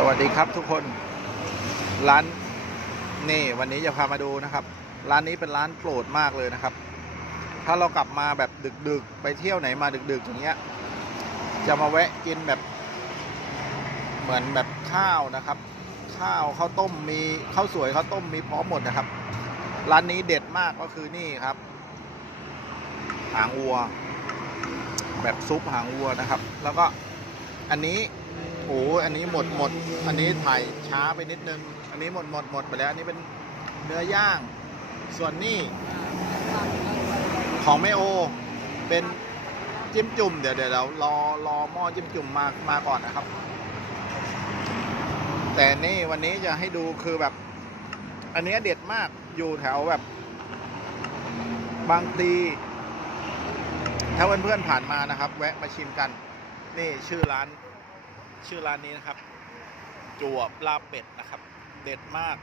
สวัสดีครับทุกคนร้านนี่วันนี้จะพามาดูนะครับ ร้านนี้เป็นร้านโปรดมากเลยนะครับ ถ้าเรากลับมาแบบดึกๆ ไปเที่ยวไหนมาดึกๆอย่างเงี้ย จะมาแวะกินแบบ เหมือนแบบข้าวนะครับ ข้าวข้าวต้มมีข้าวสวยข้าวต้มมีพร้อมหมดนะครับ ร้านนี้เด็ดมากก็คือนี่ครับ หางวัว แบบซุปหางวัวนะครับ แล้วก็อันนี้ โอ้อันนี้หมดหมด อันนี้ถ่ายช้าไปนิดนึง อันนี้หมดหมดหมดไปแล้ว อันนี้เป็นเนื้อย่าง ส่วนนี่ของแม่โอ เป็นจิ้มจุ่ม เดี๋ยวเดี๋ยวเรารอรอหม้อจิ้มจุ่มมามาก่อนนะครับ แต่นี่วันนี้จะให้ดูคือแบบ อันนี้เด็ดมากอยู่แถวแบบ บางตีถ้าเพื่อนๆผ่านมานะครับ แวะมาชิมกัน นี่ชื่อร้าน ชื่อร้านนี้นะครับ จวบลาบเป็ดนะครับ เด็ดมาก